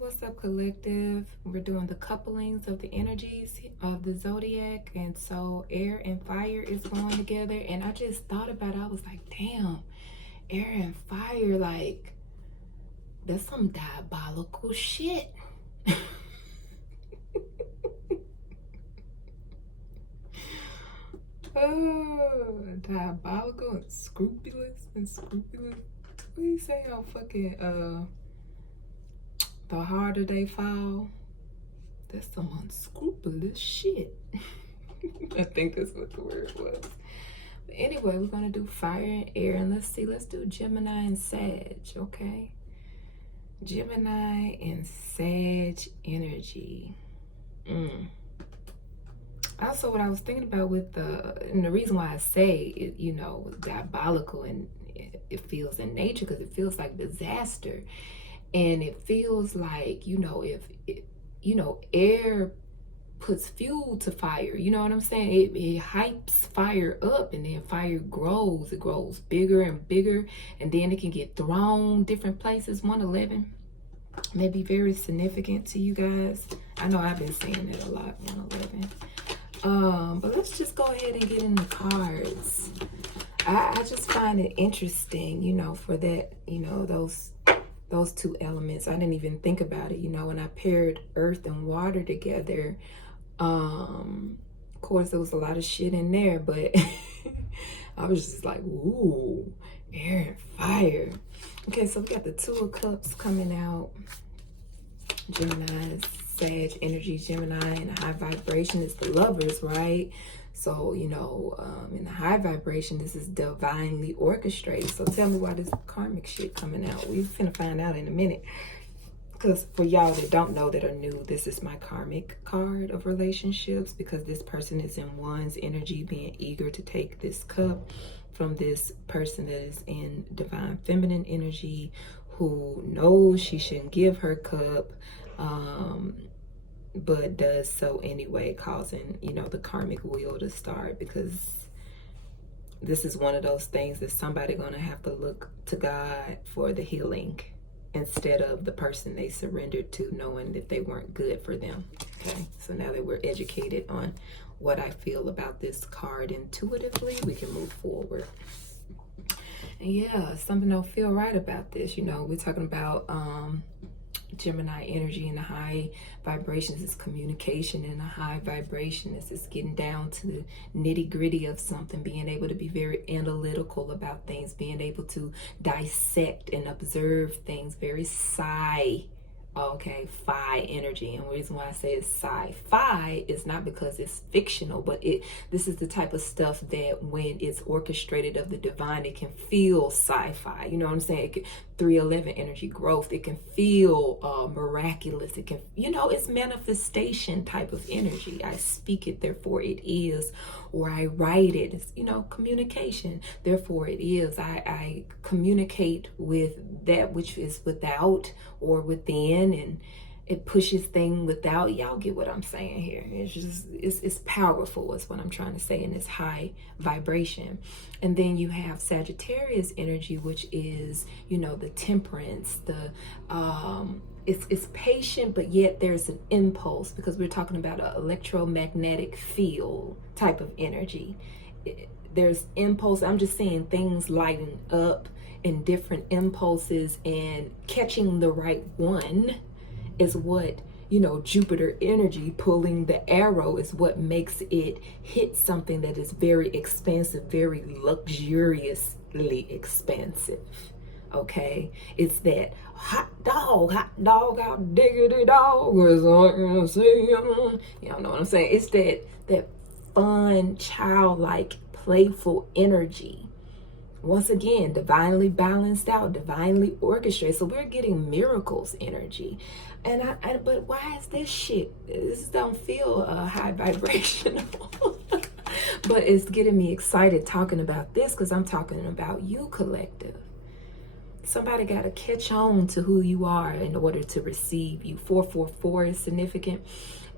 What's up, collective? We're doing the couplings of the energies of the zodiac, and so air and fire is going together. And I just thought about it. I was like, damn, air and fire, like, that's some diabolical shit. Oh, diabolical and scrupulous. What do you say on fucking the harder they fall? That's some unscrupulous shit. I think that's what the word was. But anyway, we're gonna do fire and air, and let's do Gemini and Sag, okay? Gemini and Sag energy. Also, what I was thinking about with and the reason why I say it, you know, diabolical, and it feels in nature, because it feels like disaster. And it feels like, you know, if air puts fuel to fire, you know what I'm saying? It hypes fire up, and then fire grows. It grows bigger and bigger, and then it can get thrown different places. 111 may be very significant to you guys. I know I've been saying it a lot, 111. But let's just go ahead and get in the cards. I just find it interesting, you know, for that, you know, those two elements. I didn't even think about it, you know, when I paired earth and water together. Of course, there was a lot of shit in there, but I was just like, ooh, air and fire. Okay, so we got the Two of Cups coming out. Gemini, Sag energy. Gemini in a high vibration is the Lovers, right? So, you know, in the high vibration, this is divinely orchestrated. So tell me why this karmic shit coming out. We're finna find out in a minute. Because for y'all that don't know, that are new, this is my karmic card of relationships, because this person is in one's energy, being eager to take this cup from this person that is in divine feminine energy, who knows she shouldn't give her cup, but does so anyway, causing, you know, the karmic wheel to start, because this is one of those things that somebody gonna have to look to God for the healing, instead of the person they surrendered to, knowing that they weren't good for them. Okay, so now that we're educated on what I feel about this card intuitively, we can move forward. And yeah, something don't feel right about this. You know, we're talking about Gemini energy in the high vibrations is communication. In a high vibration, this is getting down to the nitty gritty of something, being able to be very analytical about things, being able to dissect and observe things, very phi energy. And the reason why I say it's sci-fi is not because it's fictional, but this is the type of stuff that when it's orchestrated of the divine, it can feel sci-fi. You know what I'm saying? 311 energy, growth. It can feel miraculous. It can, you know, it's manifestation type of energy. I speak it, therefore it is, or I write it. It's, you know, communication, therefore it is. I communicate with that which is without or within, and it pushes things without. Y'all get what I'm saying here. It's just, it's powerful is what I'm trying to say in this high vibration. And then you have Sagittarius energy, which is, you know, the temperance, the it's patient, but yet there's an impulse, because we're talking about an electromagnetic field type of energy. There's impulse. I'm just saying things lighting up in different impulses, and catching the right one is what, you know, Jupiter energy pulling the arrow is what makes it hit something that is very expansive, very luxuriously expansive. Okay, it's that hot dog, how diggity dog is on, you know what I'm saying? It's that fun, childlike, playful energy. Once again, divinely balanced out, divinely orchestrated. So we're getting miracles energy. And but why is this shit? This don't feel high vibrational. But it's getting me excited talking about this, because I'm talking about you, collective. Somebody got to catch on to who you are in order to receive you. 444 is significant.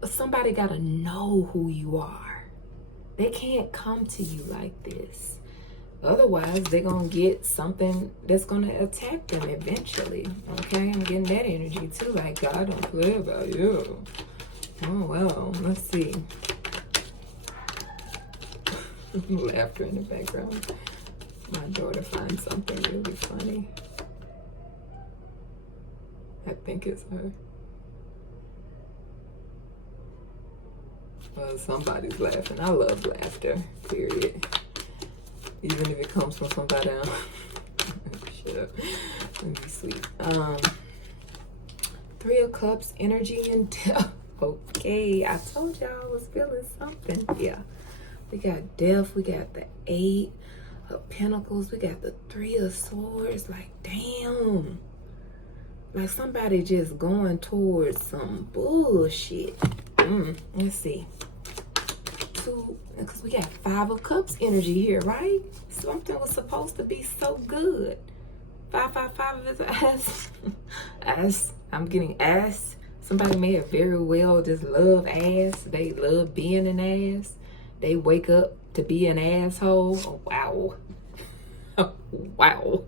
But somebody got to know who you are. They can't come to you like this. Otherwise, they're going to get something that's going to attack them eventually. Okay, I'm getting that energy too. Like, God don't play about you. Oh, well, let's see. Laughter in the background. My daughter finds something really funny. I think it's her. Somebody's laughing. I love laughter, period. Even if it comes from somebody else. Shut up. Let me be sweet. Three of Cups, energy and death. Okay, I told y'all I was feeling something. Yeah. We got death. We got the 8 of Pentacles. We got the 3 of Swords. Like, damn. Like somebody just going towards some bullshit. Let's see. 2, because we got 5 of Cups energy here, right? Something was supposed to be so good. 555 is ass. Ass. I'm getting ass. Somebody may have very well just love ass. They love being an ass. They wake up to be an asshole. Oh, wow. Wow.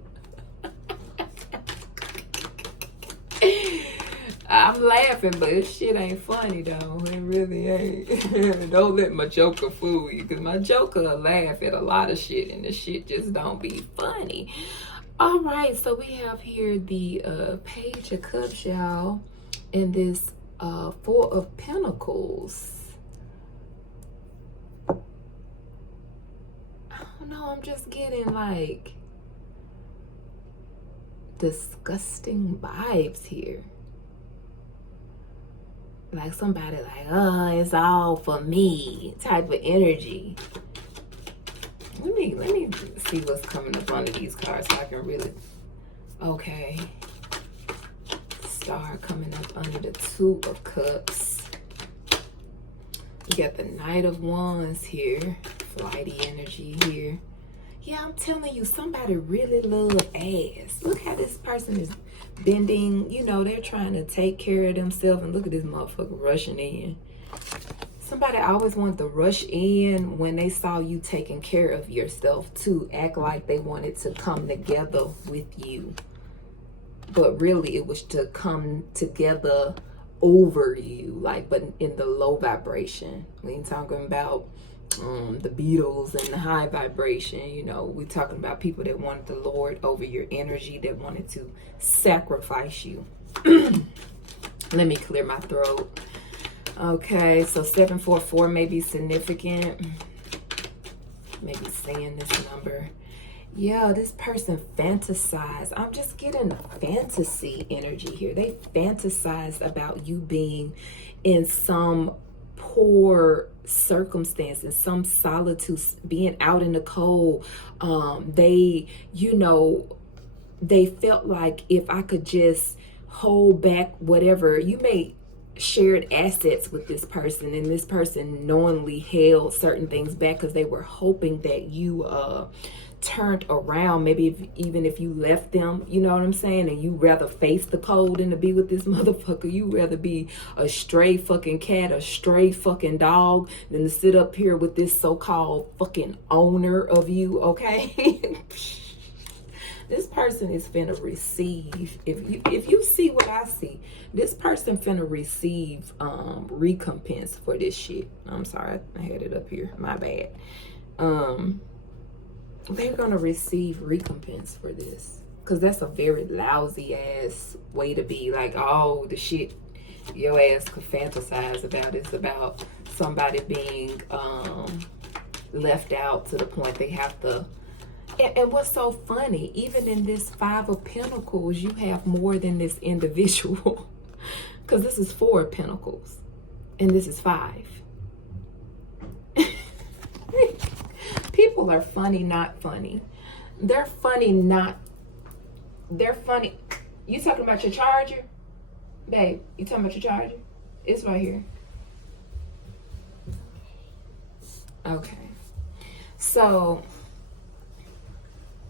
I'm laughing, but this shit ain't funny though. It really ain't. Don't let my joker fool you, because my joker will laugh at a lot of shit and the shit just don't be funny. All right, so we have here the Page of Cups, y'all, and this 4 of Pentacles. I don't know, I'm just getting like disgusting vibes here. Like somebody like, oh, it's all for me type of energy. Let me see what's coming up under these cards so I can really, okay. Star coming up under the 2 of Cups. You got the Knight of Wands here. Flighty energy here. Yeah, I'm telling you, somebody really love ass. Look how this person is bending. You know, they're trying to take care of themselves. And look at this motherfucker rushing in. Somebody always wanted to rush in when they saw you taking care of yourself to act like they wanted to come together with you. But really, it was to come together over you. Like, but in the low vibration. We ain't talking about the Beatles and the high vibration. You know, we're talking about people that wanted the Lord over your energy, that wanted to sacrifice you. Let me clear my throat. Okay, so 744 may be significant. Maybe saying this number. Yeah, this person fantasized. I'm just getting fantasy energy here. They fantasized about you being in some poor circumstance, in some solitude, being out in the cold. They, you know, they felt like if I could just hold back whatever, you may shared assets with this person, and this person knowingly held certain things back because they were hoping that you turned around. Maybe even if you left them, you know what I'm saying, and you rather face the cold than to be with this motherfucker. You rather be a stray fucking cat, a stray fucking dog, than to sit up here with this so-called fucking owner of you, okay? This person is finna receive, if you see what I see, this person finna receive recompense for this shit. I'm sorry, I had it up here, my bad. They're gonna receive recompense for this, because that's a very lousy ass way to be. Like, all the shit your ass could fantasize about is about somebody being left out to the point they have to. And what's so funny, even in this 5 of Pentacles, you have more than this individual. Because this is 4 of Pentacles. And this is 5. People are funny, not funny. They're funny, not... They're funny. You talking about your charger? Babe, you talking about your charger? It's right here. Okay. So...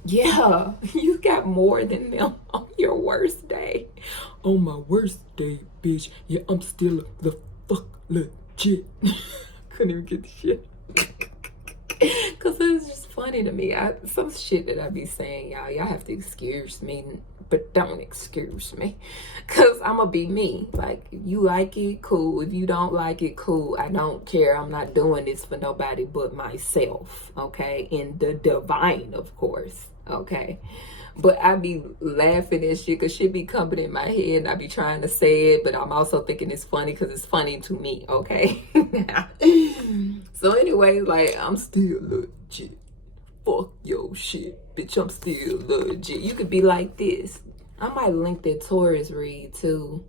yeah, you got more than them on your worst day. On my worst day, bitch. Yeah, I'm still the fuck legit. Couldn't even get the shit. Because it's just funny to me. Some shit that I be saying, y'all have to excuse me, but don't excuse me. Because I'm going to be me. Like, if you like it, cool. If you don't like it, cool. I don't care. I'm not doing this for nobody but myself, okay? And the divine, of course, okay? But I be laughing at shit because shit be coming in my head and I be trying to say it, but I'm also thinking it's funny because it's funny to me, okay? So anyway, like, I'm still legit. Fuck your shit, bitch, I'm still legit. You could be like this. I might link that Taurus read too.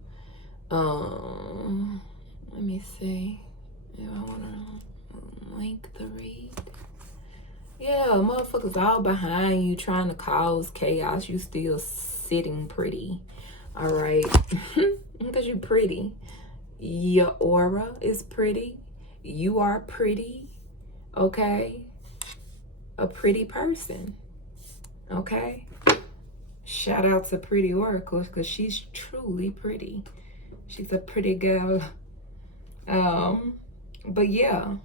Let me see if I want to link the read. Yeah, motherfuckers all behind you trying to cause chaos. You still sitting pretty. All right. Because you're pretty. Your aura is pretty. You are pretty. Okay. A pretty person. Okay. Shout out to Pretty Oracles because she's truly pretty. She's a pretty girl. But yeah.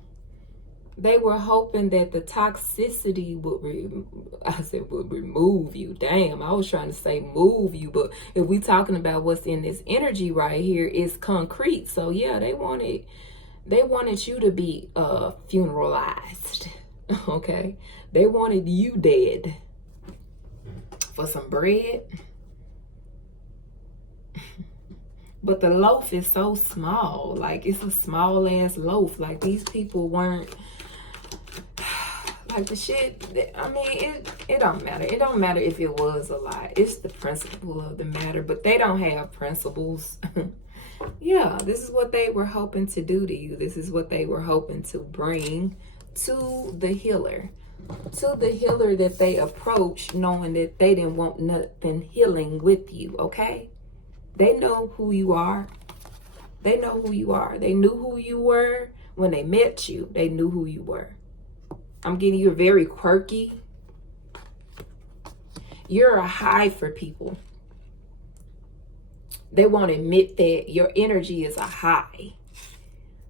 They were hoping that the toxicity would remove you. Damn, I was trying to say move you, but if we talking about what's in this energy right here, it's concrete. So yeah, they wanted you to be funeralized. Okay, they wanted you dead for some bread. But the loaf is so small. Like, it's a small ass loaf. Like, these people weren't. Like, the shit, I mean, it don't matter. It don't matter if it was a lie. It's the principle of the matter. But they don't have principles. Yeah, this is what they were hoping to do to you. This is what they were hoping to bring to the healer. To the healer that they approached, knowing that they didn't want nothing healing with you, okay? They know who you are. They know who you are. They knew who you were when they met you. They knew who you were. I'm getting you're very quirky. You're a high for people. They won't admit that your energy is a high.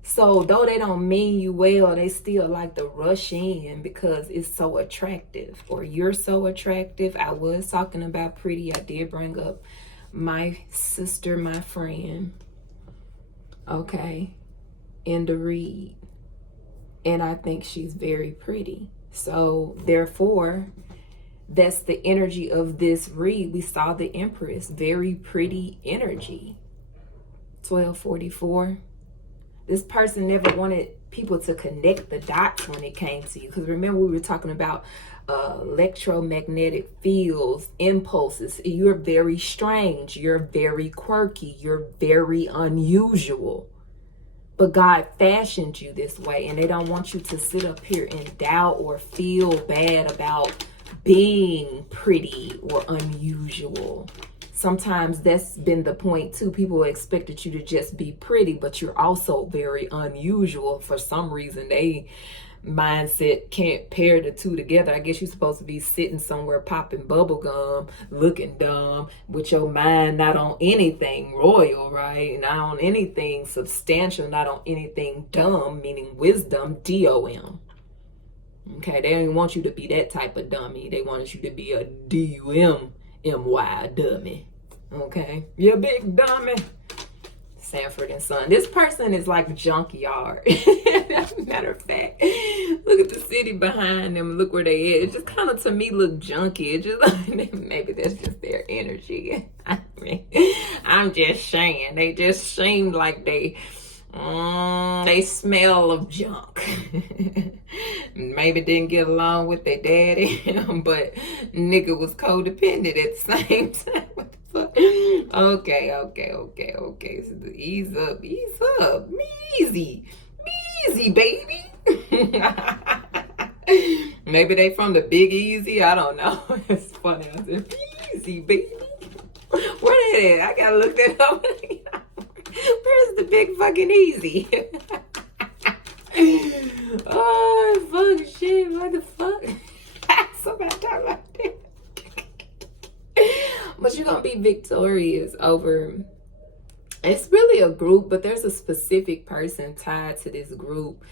So though they don't mean you well, they still like to rush in because it's so attractive, or you're so attractive. I was talking about pretty. I did bring up my sister, my friend, okay, in the read. And I think she's very pretty. So therefore, that's the energy of this read. We saw the Empress, very pretty energy. 1244. This person never wanted people to connect the dots when it came to you. Because remember, we were talking about electromagnetic fields, impulses. You're very strange. You're very quirky. You're very unusual. But God fashioned you this way, and they don't want you to sit up here and doubt or feel bad about being pretty or unusual. Sometimes that's been the point too. People expected you to just be pretty, but you're also very unusual. For some reason, they mindset can't pair the two together. I guess you're supposed to be sitting somewhere popping bubble gum, looking dumb, with your mind not on anything royal, right? Not on anything substantial, not on anything dumb, meaning wisdom, DOM. Okay, they don't want you to be that type of dummy. They want you to be a DUMMY dummy. Okay, you're a big dummy. Sanford and Son. This person is like junkyard. Matter of fact, look at the city behind them. Look where they at. It just kind of, to me, look junky. It just maybe that's just their energy. I mean, I'm just saying. They just seem like they smell of junk. Maybe didn't get along with their daddy, but nigga was codependent at the same time. What the fuck? Okay. So ease up. Easy, baby. Maybe they from the Big Easy. I don't know. It's funny. I said, easy, baby. Where they at? I gotta look that up. Where's the big fucking easy? Oh, fuck shit. What the fuck? Somebody talk like that. But you're gonna be victorious over. It's really a group, but there's a specific person tied to this group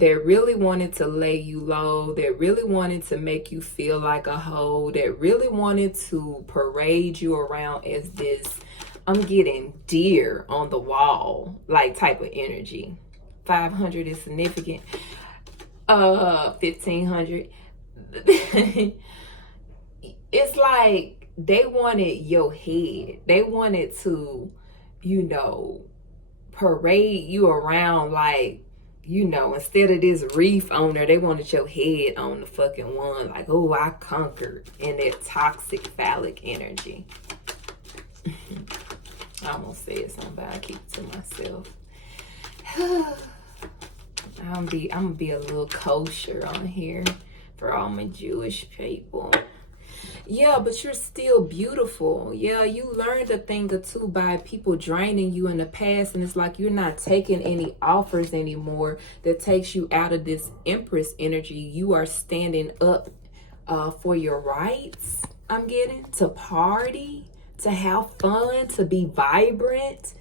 that really wanted to lay you low, that really wanted to make you feel like a hoe, that really wanted to parade you around as this, I'm getting deer on the wall, like type of energy. 500 is significant. 1500. It's like they wanted your head. They wanted to, you know, parade you around like, you know, instead of this reef owner, they wanted your head on the fucking one. Like, oh, I conquered. In that toxic phallic energy. I almost said something, but I keep it to myself. I'm gonna be a little kosher on here for all my Jewish people. Yeah, but you're still beautiful. Yeah, you learned a thing or two by people draining you in the past, and it's like you're not taking any offers anymore that takes you out of this Empress energy. You are standing up for your rights. I'm getting to party, to have fun, to be vibrant.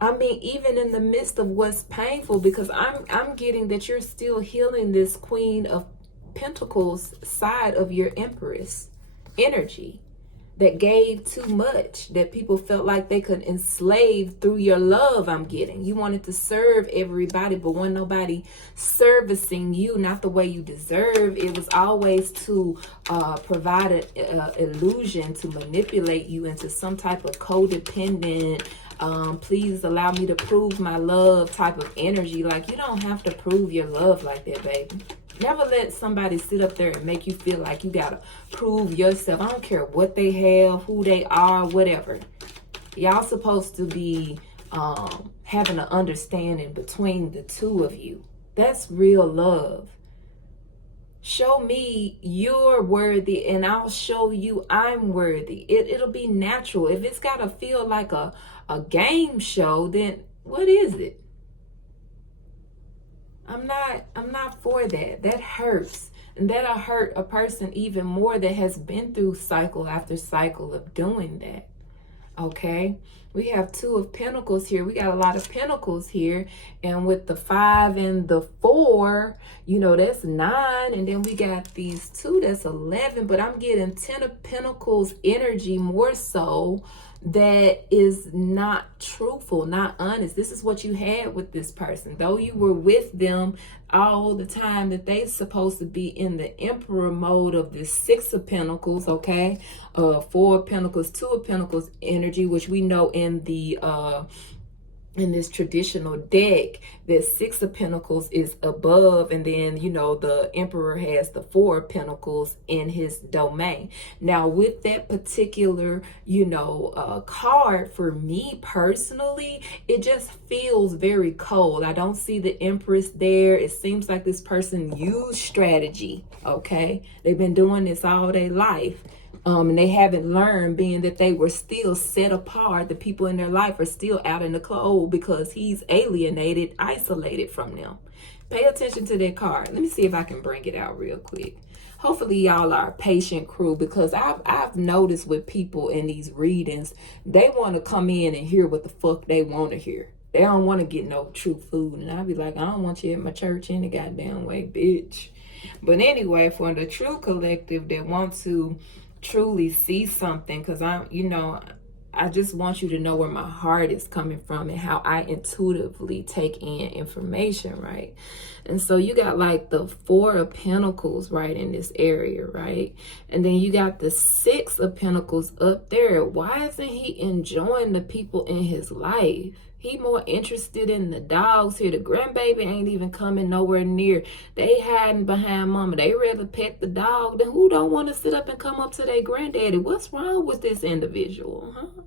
I mean, even in the midst of what's painful, because I'm getting that you're still healing this Queen of Pentacles side of your Empress energy that gave too much, that people felt like they could enslave through your love. I'm getting you wanted to serve everybody, but when nobody servicing you, not the way you deserve, it was always to provide an illusion to manipulate you into some type of codependent, please allow me to prove my love type of energy. Like, you don't have to prove your love like that, baby. Never let somebody sit up there and make you feel like you gotta prove yourself. I don't care what they have, who they are, whatever. Y'all supposed to be having an understanding between the two of you. That's real love. Show me you're worthy and I'll show you I'm worthy. It'll be natural. If it's gotta feel like a game show, then what is it? I'm not for that. That hurts. And that'll hurt a person even more that has been through cycle after cycle of doing that. Okay? We have 2 of Pentacles here. We got a lot of Pentacles here. And with the 5 and the 4, you know, that's 9. And then we got these 2, that's 11. But I'm getting 10 of Pentacles energy more so that is not truthful, not honest. This is what you had with this person. Though you were with them all the time, that they're supposed to be in the Emperor mode of the 6 of Pentacles, okay? 4 of Pentacles, 2 of Pentacles energy, which we know in the in this traditional deck that 6 of Pentacles is above, and then, you know, the Emperor has the 4 of Pentacles in his domain. Now with that particular, you know, card, for me personally, it just feels very cold. I don't see the Empress there. It seems like this person used strategy, okay? They've been doing this all their life. And they haven't learned, being that they were still set apart. The people in their life are still out in the cold because he's alienated, isolated from them. Pay attention to that card. Let me see if I can bring it out real quick. Hopefully y'all are a patient crew, because I've noticed with people in these readings, they want to come in and hear what the fuck they want to hear. They don't want to get no true food. And I'll be like, I don't want you at my church any goddamn way, bitch. But anyway, for the true collective that want to truly see something, because I just want you to know where my heart is coming from and how I intuitively take in information, right? And so you got like the 4 of Pentacles right in this area, right? And then you got the 6 of Pentacles up there. Why isn't he enjoying the people in his life? He more interested in the dogs here. The grandbaby ain't even coming nowhere near. They hiding behind mama. They rather pet the dog than who don't want to sit up and come up to their granddaddy. What's wrong with this individual, huh?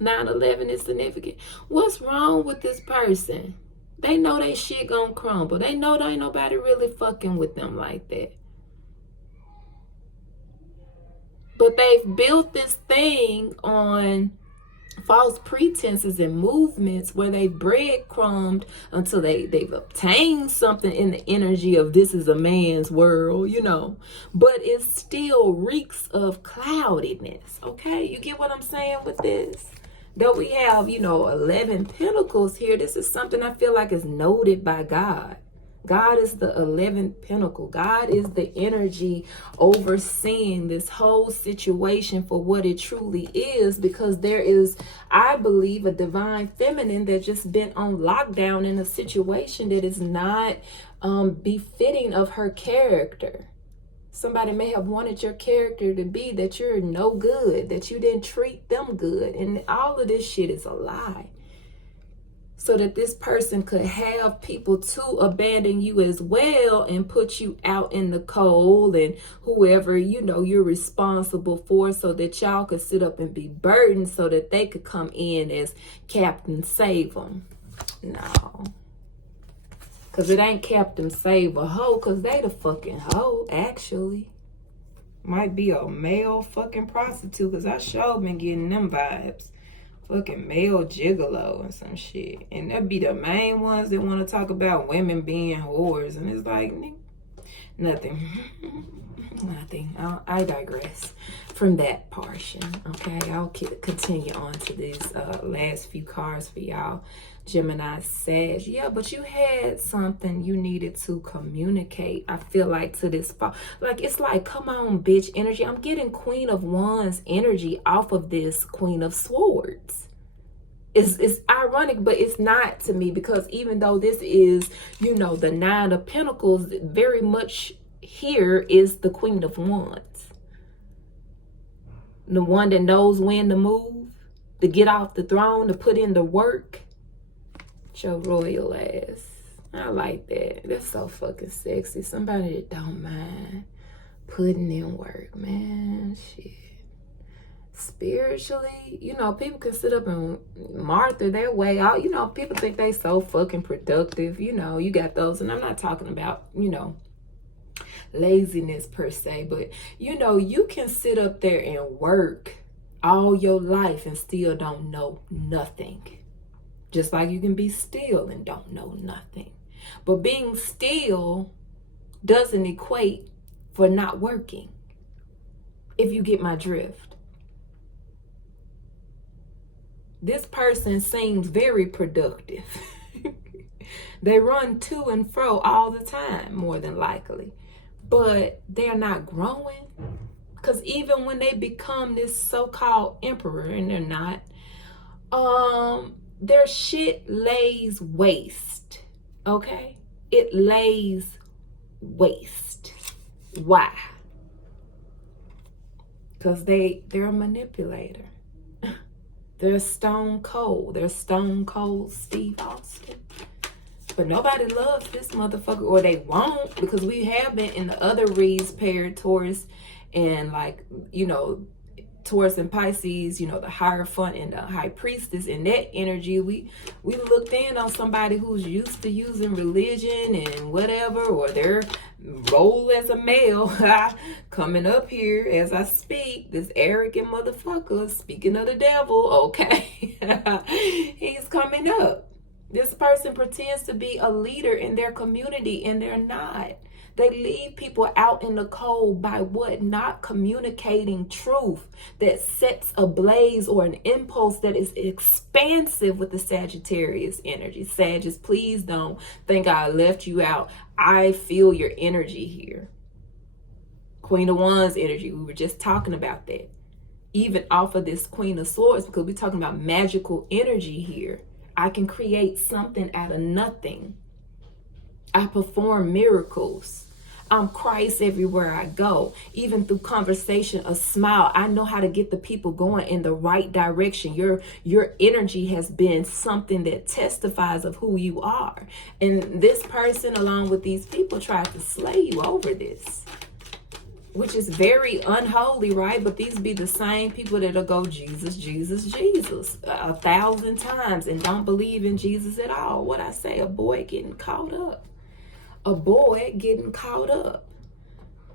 9/11 is significant. What's wrong with this person? They know they shit gonna crumble. They know there ain't nobody really fucking with them like that. But they've built this thing on false pretenses and movements where they breadcrumbed until they've obtained something in the energy of this is a man's world, you know. But it still reeks of cloudiness, okay? You get what I'm saying with this? Though we have, 11 Pentacles here, this is something I feel like is noted by God. God is the 11th pinnacle. God is the energy overseeing this whole situation for what it truly is, because there is, I believe, a divine feminine that just been on lockdown in a situation that is not befitting of her character. Somebody may have wanted your character to be that you're no good, that you didn't treat them good. And all of this shit is a lie. So that this person could have people to abandon you as well and put you out in the cold and whoever, you know, you're responsible for, so that y'all could sit up and be burdened so that they could come in as Captain Save 'em. No. Because it ain't Captain Save a hoe, because they the fucking hoe, actually. Might be a male fucking prostitute, because I sure been getting them vibes. Fucking male gigolo and some shit. And that be the main ones that want to talk about women being whores. And it's like, nothing. Nothing. I digress from that portion. Okay, I'll continue on to these last few cards for y'all. Gemini, Sag. Yeah, but you had something you needed to communicate. I feel like to this, like it's like, come on, bitch energy. I'm getting Queen of Wands energy off of this Queen of Swords. It's ironic, but it's not to me, because even though this is, you know, the Nine of Pentacles, very much here is the Queen of Wands. The one that knows when to move, to get off the throne, to put in the work. Your royal ass. I like that. That's so fucking sexy. Somebody that don't mind putting in work, man. Shit. Spiritually, you know, people can sit up and martyr their way out. You know, people think they so fucking productive. You know, you got those. And I'm not talking about, you know, laziness per se. But, you know, you can sit up there and work all your life and still don't know nothing. Just like you can be still and don't know nothing. But being still doesn't equate for not working. If you get my drift. This person seems very productive. They run to and fro all the time, more than likely. But they're not growing. Because even when they become this so-called emperor, and they're not, their shit lays waste, okay? It lays waste. Why? Because they're a manipulator. They're stone cold. They're stone cold Steve Austin. But nobody loves this motherfucker, or they won't, because we have been in the other reads paired Taurus and, like, you know, Taurus and Pisces, you know, the Hierophant and the High Priestess. In that energy, we looked in on somebody who's used to using religion and whatever, or their role as a male. Coming up here as I speak, this arrogant motherfucker, speaking of the devil, okay? He's coming up. This person pretends to be a leader in their community, and they're not. They leave people out in the cold by what? Not communicating truth that sets a blaze or an impulse that is expansive with the Sagittarius energy. Sagittarius, please don't think I left you out. I feel your energy here. Queen of Wands energy. We were just talking about that. Even off of this Queen of Swords, because we're talking about magical energy here. I can create something out of nothing. I perform miracles. I'm Christ everywhere I go. Even through conversation, a smile. I know how to get the people going in the right direction. Your energy has been something that testifies of who you are. And this person, along with these people, tried to slay you over this, which is very unholy, right? But these be the same people that'll go Jesus, Jesus, Jesus 1,000 times and don't believe in Jesus at all. What I say, a boy getting caught up. A boy getting caught up.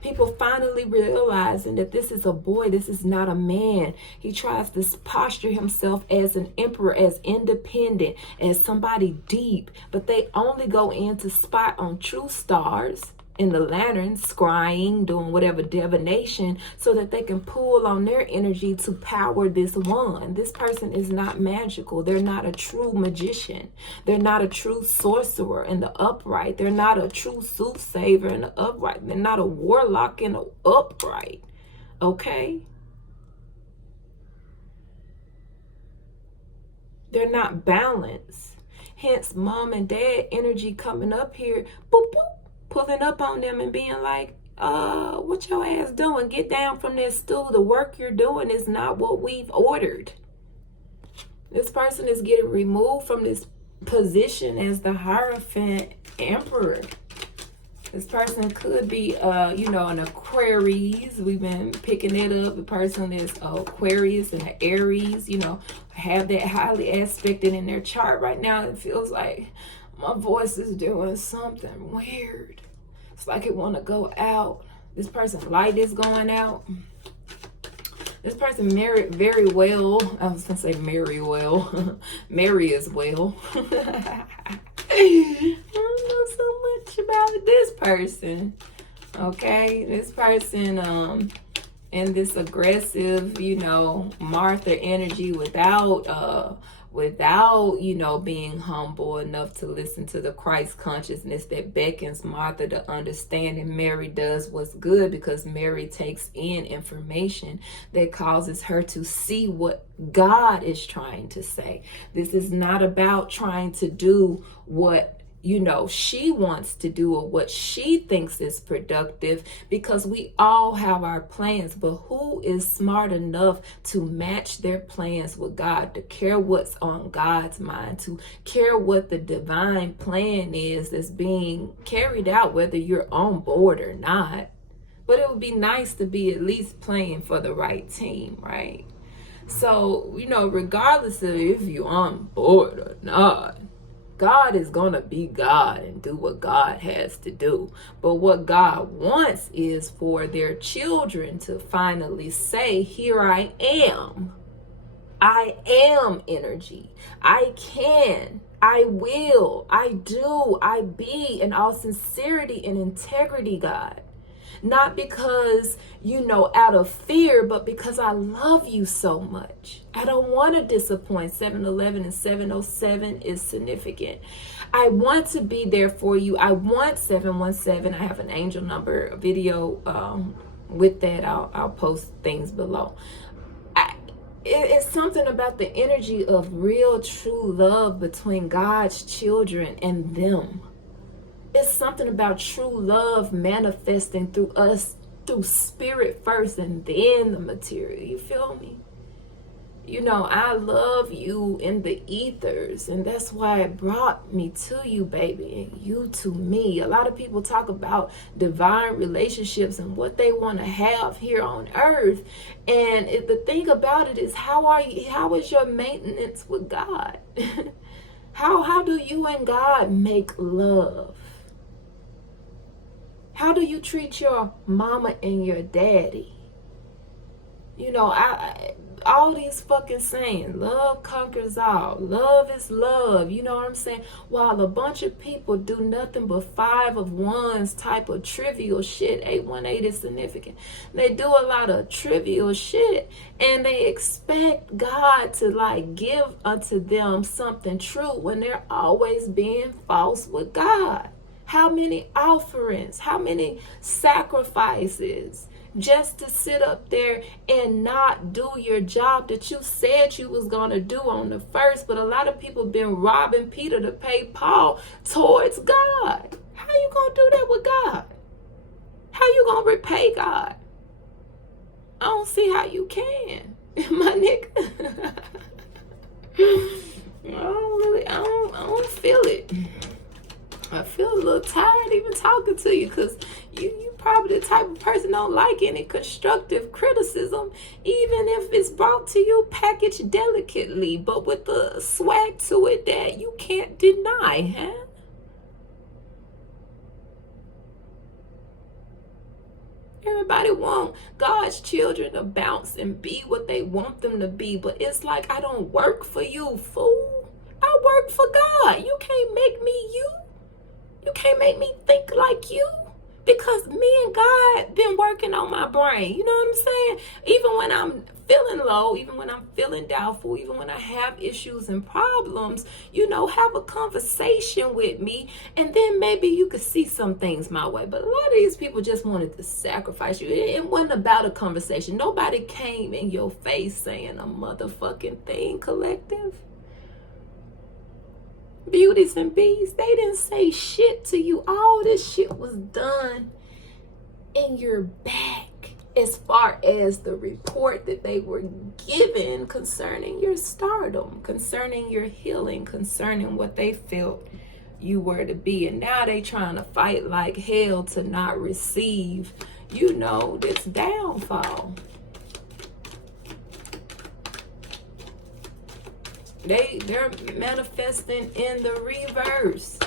People finally realizing that this is a boy, this is not a man. He tries to posture himself as an emperor, as independent, as somebody deep, but they only go in to spot on true stars in the lantern, scrying, doing whatever divination, so that they can pull on their energy to power this wand. This person is not magical. They're not a true magician. They're not a true sorcerer in the upright. They're not a true soothsayer in the upright. They're not a warlock in the upright. Okay? They're not balanced. Hence, mom and dad energy coming up here, boop, boop, pulling up on them and being like, what your ass doing? Get down from that stool. The work you're doing is not what we've ordered. This person is getting removed from this position as the Hierophant Emperor. This person could be, an Aquarius. We've been picking it up. The person is Aquarius and an Aries, have that highly aspected in their chart right now. It feels like my voice is doing something weird. It's like it want to go out. This person's light is going out. This person married very well. I was going to say marry well. Marry as well. I don't know so much about this person. Okay, this person in this aggressive, Martha energy without being humble enough to listen to the Christ consciousness that beckons Martha to understand. And Mary does what's good, because Mary takes in information that causes her to see what God is trying to say. This is not about trying to do what she wants to do or what she thinks is productive, because we all have our plans. But who is smart enough to match their plans with God, to care what's on God's mind, to care what the divine plan is that's being carried out, whether you're on board or not? But it would be nice to be at least playing for the right team, right? So, regardless of if you're on board or not, God is going to be God and do what God has to do. But what God wants is for their children to finally say, here I am. I am energy. I can. I will. I do. I be, in all sincerity and integrity, God. Not because, out of fear, but because I love you so much. I don't want to disappoint. 711 and 707 is significant. I want to be there for you. I want 717. I have an angel number video with that. I'll post things below. It's something about the energy of real, true love between God's children and them. It's something about true love manifesting through us, through spirit first and then the material. You feel me? I love you in the ethers, and that's why it brought me to you, baby, and you to me. A lot of people talk about divine relationships and what they want to have here on earth. And the thing about it is, how is your maintenance with God? How do you and God make love? How do you treat your mama and your daddy? All these fucking sayings, love conquers all. Love is love. You know what I'm saying? While a bunch of people do nothing but 5 of wands type of trivial shit. 818 is significant. They do a lot of trivial shit, and they expect God to give unto them something true when they're always being false with God. How many offerings, how many sacrifices just to sit up there and not do your job that you said you was going to do on the first? But a lot of people been robbing Peter to pay Paul towards God. How you going to do that with God? How you going to repay God? I don't see how you can, my nigga. I don't feel it. I feel a little tired even talking to you, because you probably the type of person don't like any constructive criticism, even if it's brought to you packaged delicately, but with the swag to it that you can't deny, huh? Everybody want God's children to bounce and be what they want them to be, but it's like, I don't work for you, fool. I work for God. You can't make me you. You can't make me think like you, Because me and God been working on my brain. You know what I'm saying? Even when I'm feeling low, even when I'm feeling doubtful, even when I have issues and problems, you know, have a conversation with me, and then maybe you could see some things my way. But a lot of these people just wanted to sacrifice you. It wasn't about a conversation. Nobody came in your face saying a motherfucking thing, collective. Beauties and bees, they didn't say shit to you. All this shit was done in your back, as far as the report that they were given concerning your stardom, concerning your healing, concerning what they felt you were to be. And now they trying to fight like hell to not receive, you know, this downfall. They're manifesting in the reverse.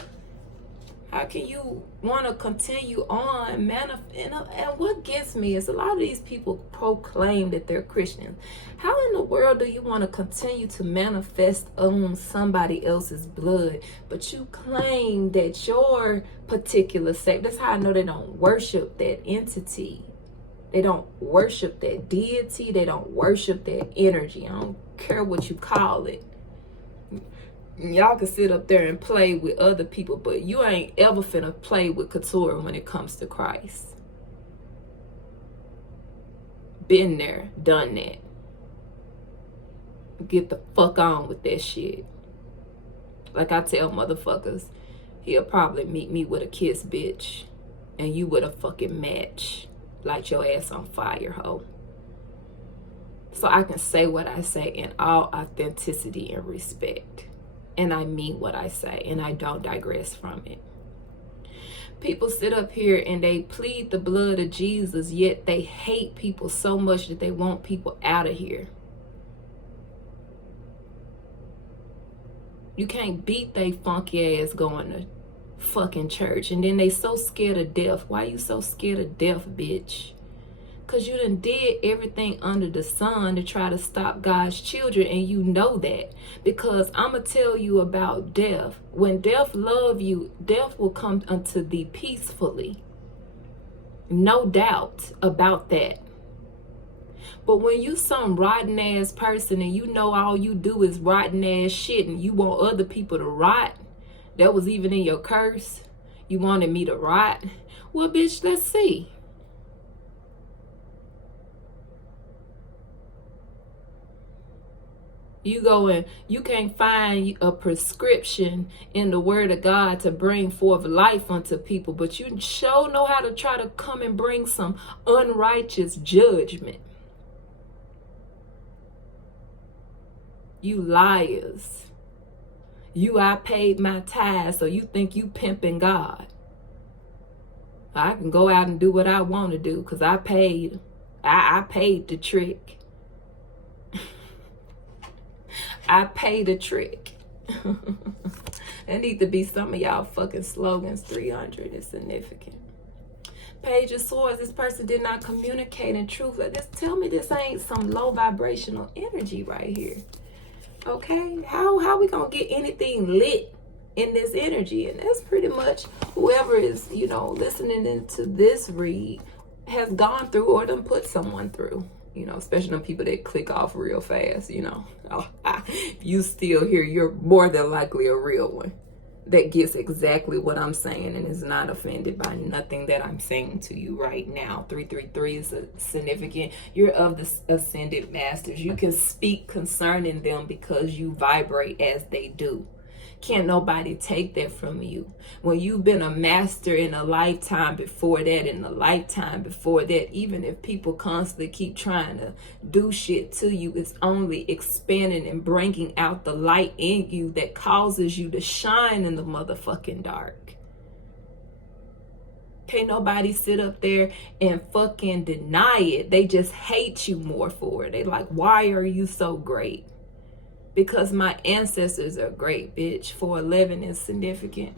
How can you want to continue on? And what gets me is a lot of these people proclaim that they're Christians. How in the world do you want to continue to manifest on somebody else's blood, but you claim that your particular sect? That's how I know they don't worship that entity. They don't worship that deity. They don't worship that energy. I don't care what you call it. Y'all can sit up there and play with other people, but you ain't ever finna play with Couture when it comes to Christ. Been there, done that. Get the fuck on with that shit. Like I tell motherfuckers, he'll probably meet me with a kiss, bitch, and you with a fucking match. Light your ass on fire, hoe. So I can say what I say in all authenticity and respect. And I mean what I say, and I don't digress from it. People sit up here and they plead the blood of Jesus, yet they hate people so much that they want people out of here. You can't beat they funky ass going to fucking church. And then they so scared of death. Why you so scared of death, bitch? Because you done did everything under the sun to try to stop God's children, and you know that. Because I'm going to tell you about death. When death love you, death will come unto thee peacefully. No doubt about that. But when you some rotten ass person and you know all you do is rotten ass shit and you want other people to rot, that was even in your curse. You wanted me to rot. Well, bitch, let's see. You go and you can't find a prescription in the word of God to bring forth life unto people, but you sure know how to try to come and bring some unrighteous judgment. You liars. I paid my tithes, so you think you pimping God. I can go out and do what I want to do because I paid. I paid the trick. I pay the trick. There need to be some of y'all fucking slogans. 300 is significant. Page of Swords. This person did not communicate in truth. Tell me this ain't some low vibrational energy right here. Okay? How we gonna get anything lit in this energy? And that's pretty much whoever is, you know, listening into this read has gone through or done put someone through. You know, especially them people that click off real fast, you know. If you still here, you're more than likely a real one that gets exactly what I'm saying and is not offended by nothing that I'm saying to you right now. 333 is significant. You're of the ascended masters. You can speak concerning them because you vibrate as they do. Can't nobody take that from you. When you've been a master in a lifetime before that, in a lifetime before that, even if people constantly keep trying to do shit to you, it's only expanding and bringing out the light in you that causes you to shine in the motherfucking dark. Can't nobody sit up there and fucking deny it. They just hate you more for it. They like, why are you so great? Because my ancestors are great, bitch. 411 is significant.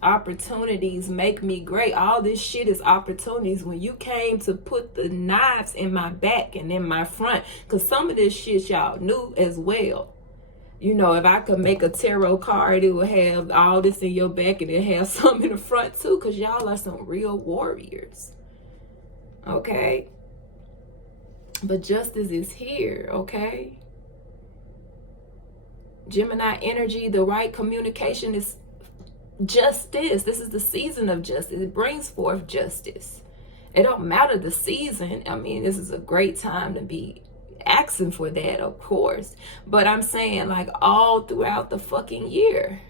Opportunities make me great. All this shit is opportunities. When you came to put the knives in my back and in my front, because some of this shit y'all knew as well. You know, if I could make a tarot card, it would have all this in your back and it have something in the front too, because y'all are some real warriors. Okay? But justice is here, okay? Gemini energy, the right communication is justice. This is the season of justice. It brings forth justice. It don't matter the season. I mean, this is a great time to be asking for that, of course. But I'm saying, like, all throughout the fucking year.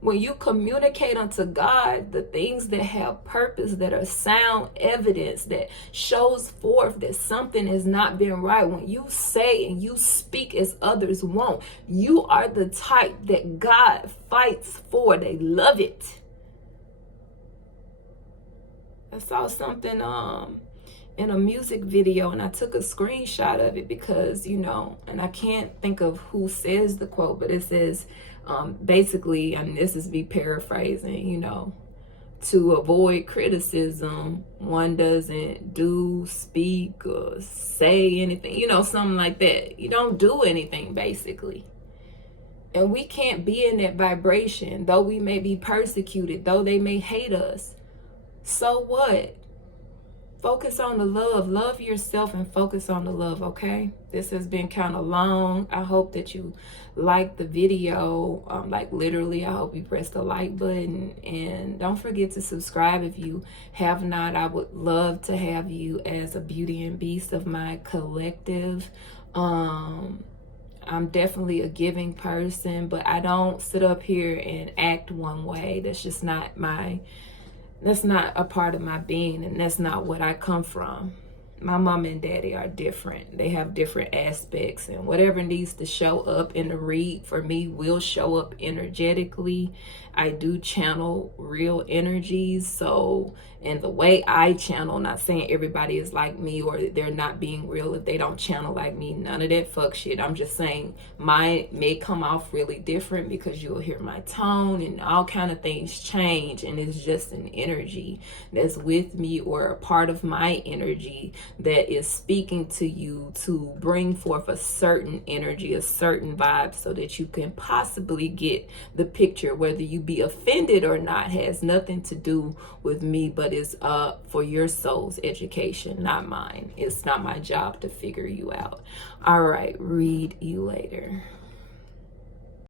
When you communicate unto God the things that have purpose, that are sound evidence, that shows forth that something has not been right, when you say and you speak as others won't, you are the type that God fights for. They love it. I saw something in a music video, and I took a screenshot of it because, you know, and I can't think of who says the quote, but it says, basically, and this is me paraphrasing, you know, to avoid criticism, one doesn't do, speak, or say anything, you know, something like that. You don't do anything, basically. And we can't be in that vibration, though we may be persecuted, though they may hate us. So what? Focus on the love. Love yourself and focus on the love, okay? This has been kind of long. I hope that you liked the video. Like, literally, I hope you press the like button. And don't forget to subscribe if you have not. I would love to have you as a beauty and beast of my collective. I'm definitely a giving person, but I don't sit up here and act one way. That's just not my... That's not a part of my being, and that's not what I come from. My mom and daddy are different. They have different aspects, and whatever needs to show up in the read for me will show up energetically. I do channel real energies, so, and the way I channel, not saying everybody is like me or they're not being real if they don't channel like me, none of that fuck shit. I'm just saying mine may come off really different because you'll hear my tone and all kind of things change, and it's just an energy that's with me or a part of my energy that is speaking to you to bring forth a certain energy, a certain vibe, so that you can possibly get the picture. Whether you be offended or not has nothing to do with me, but it's for your soul's education, not mine. It's not my job to figure you out. All right, read you later.